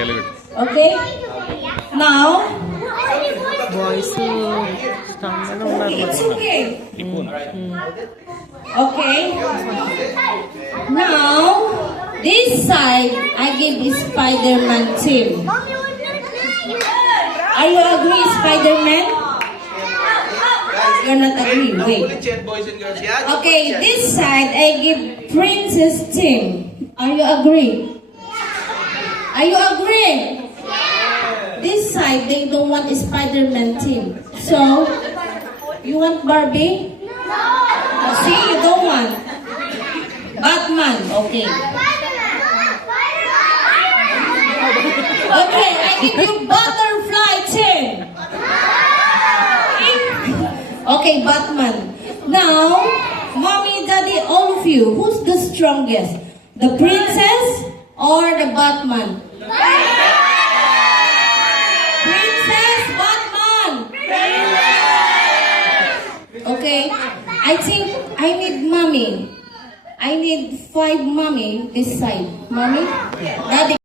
Okay? Now, Boys strong na uన్నారు. it's okay. Okay? Now, this side, I give Spider-Man team. Are you agree, Spider-Man? You're not agree. Wait. Okay, this side, I give Princess team. Are you agree? Are you agree? This side, they don't want a Spider-Man team. So, you want Barbie? No. See, you don't want. Batman, okay. Okay, I give you butterfly team. Okay, Batman. Now, mommy, daddy, all of you, who's the strongest? The princess or the Batman? Princess Batman! Okay, I think I need mommy. I need 5 mommy this side. Mommy? Daddy.